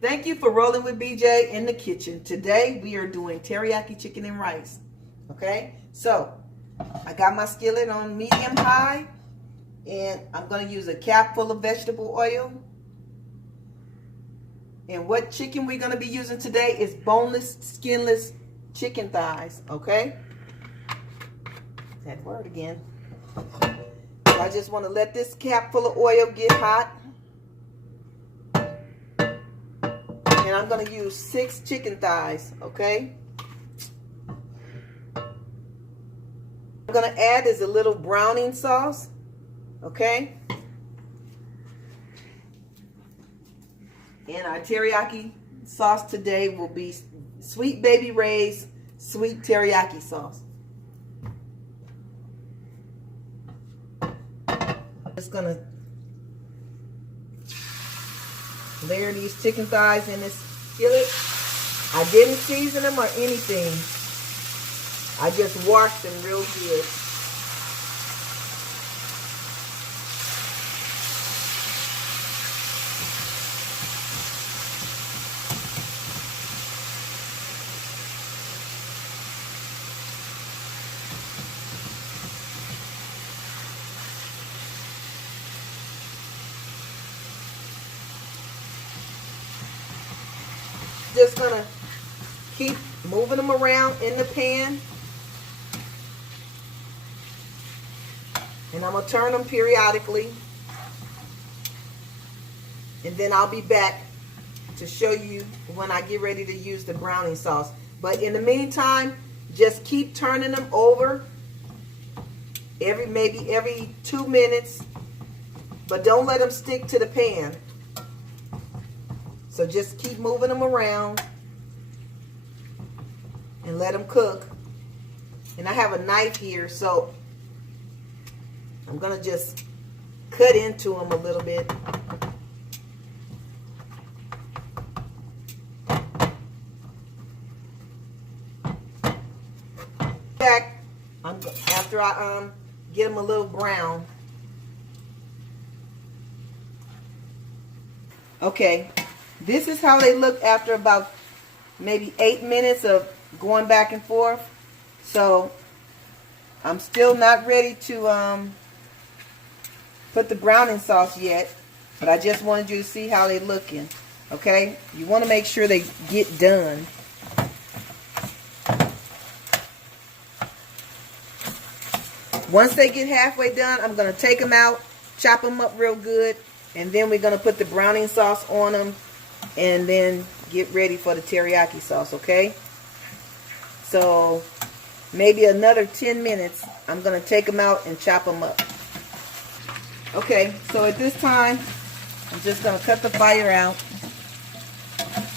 Thank you for rolling with BJ in the kitchen. Today we are doing teriyaki chicken and rice. Okay, so I got my skillet on medium high, and I'm going to use a cap full of vegetable oil. And what chicken we're going to be using today is boneless, skinless chicken thighs. Okay, that word again. So I just want to let this cap full of oil get hot. And I'm going to use 6 chicken thighs, okay? I'm going to add is a little browning sauce, okay? And our teriyaki sauce today will be Sweet Baby Ray's sweet teriyaki sauce. Just going to layer these chicken thighs in this skillet. I didn't season them or anything. I just washed them real good. Just gonna keep moving them around in the pan, and I'm gonna turn them periodically, and then I'll be back to show you when I get ready to use the browning sauce. But in the meantime, just keep turning them over maybe every 2 minutes, but don't let them stick to the pan. So just keep moving them around and let them cook. And I have a knife here, so I'm going to just cut into them a little bit. Back after I get them a little brown. Okay. This is how they look after about maybe 8 minutes of going back and forth. So I'm still not ready to put the browning sauce yet, but I just wanted you to see how they're looking. Okay, you want to make sure they get done. Once they get halfway done, I'm going to take them out, chop them up real good, and then we're going to put the browning sauce on them. And then get ready for the teriyaki sauce, okay? So maybe another 10 minutes, I'm going to take them out and chop them up. Okay, so at this time, I'm just going to cut the fire out.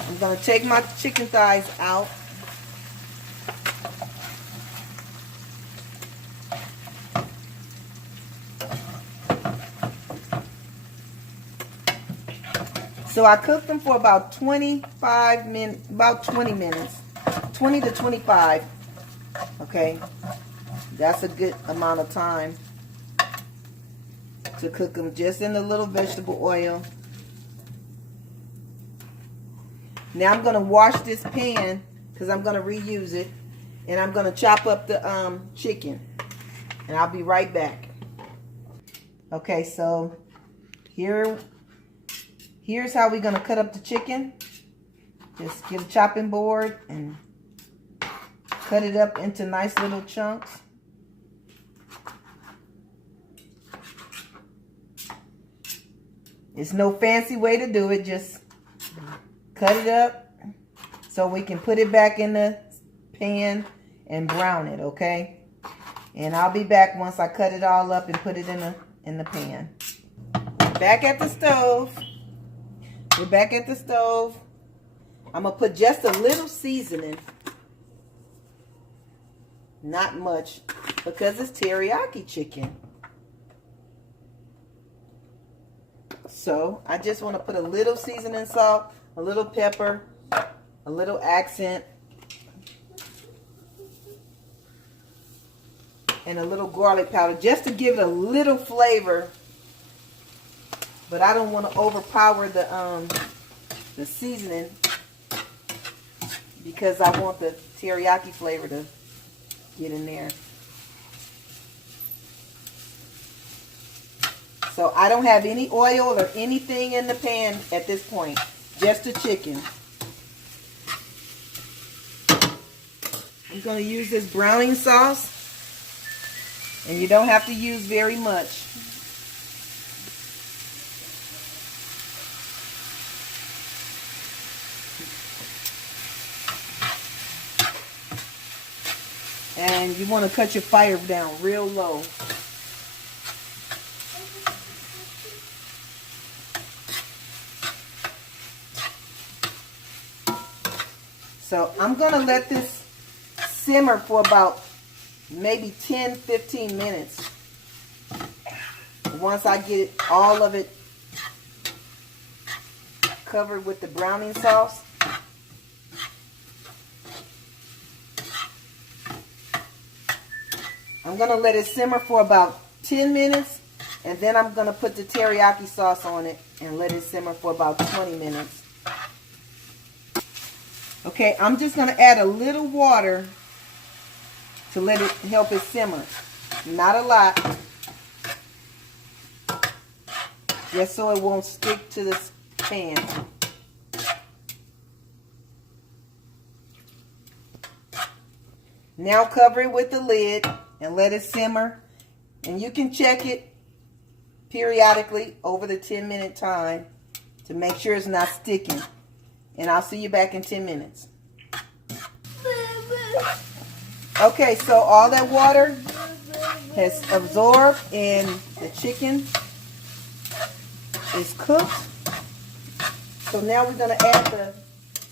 I'm going to take my chicken thighs out. So I cooked them for about 25 minutes, about 20 minutes, 20 to 25. Okay, that's a good amount of time to cook them just in a little vegetable oil. Now I'm going to wash this pan because I'm going to reuse it, and I'm going to chop up the chicken, and I'll be right back. Okay, so here's how we're going to cut up the chicken. Just get a chopping board and cut it up into nice little chunks. It's no fancy way to do it. Just cut it up so we can put it back in the pan and brown it, okay? And I'll be back once I cut it all up and put it in the pan. Back at the stove. We're back at the stove. I'm going to put just a little seasoning. Not much, because it's teriyaki chicken. So I just want to put a little seasoning salt, a little pepper, a little accent, and a little garlic powder just to give it a little flavor. But I don't want to overpower the seasoning because I want the teriyaki flavor to get in there. So I don't have any oil or anything in the pan at this point, just the chicken. I'm going to use this browning sauce, and you don't have to use very much. And you want to cut your fire down real low. So I'm going to let this simmer for about maybe 10-15 minutes. Once I get all of it covered with the browning sauce. I'm going to let it simmer for about 10 minutes, and then I'm going to put the teriyaki sauce on it and let it simmer for about 20 minutes. Okay, I'm just going to add a little water to let it help it simmer. Not a lot. Just so it won't stick to the pan. Now cover it with the lid and let it simmer. And you can check it periodically over the 10-minute time to make sure it's not sticking. And I'll see you back in 10 minutes. Okay, so all that water has absorbed and the chicken is cooked. So now we're going to add the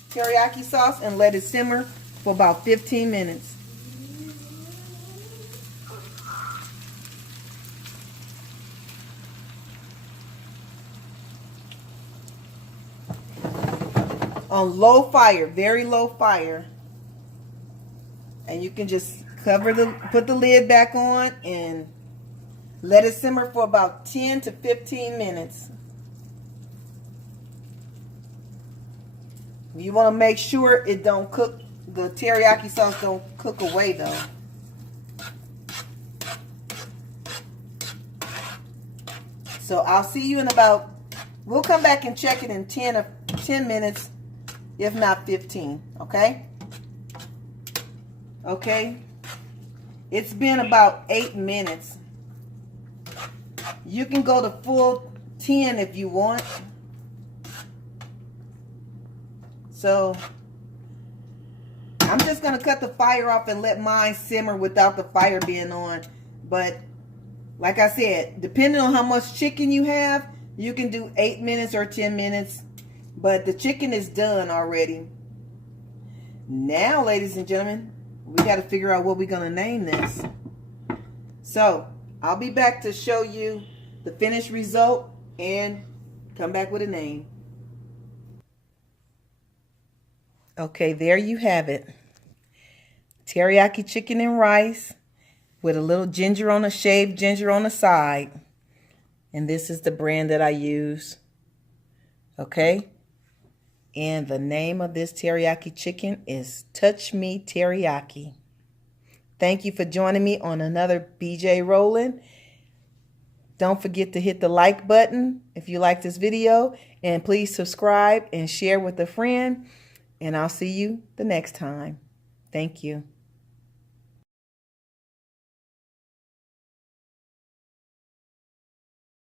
teriyaki sauce and let it simmer for about 15 minutes. On low fire, very low fire. And you can just put the lid back on and let it simmer for about 10 to 15 minutes. You want to make sure it don't cook, the teriyaki sauce don't cook away though. So I'll see you in about, we'll come back and check it in 10 minutes, if not 15, okay? Okay, it's been about 8 minutes. You can go to full 10 if you want. So I'm just going to cut the fire off and let mine simmer without the fire being on. But like I said, depending on how much chicken you have, you can do 8 minutes or 10 minutes. But the chicken is done already. Now, ladies and gentlemen, we got to figure out what we're going to name this. So I'll be back to show you the finished result and come back with a name. Okay, there you have it. Teriyaki chicken and rice with a little ginger on shaved ginger on the side. And this is the brand that I use. Okay. And the name of this teriyaki chicken is Touch Me Teriyaki. Thank you for joining me on another BJ Rollin'. Don't forget to hit the like button if you like this video. And please subscribe and share with a friend. And I'll see you the next time. Thank you.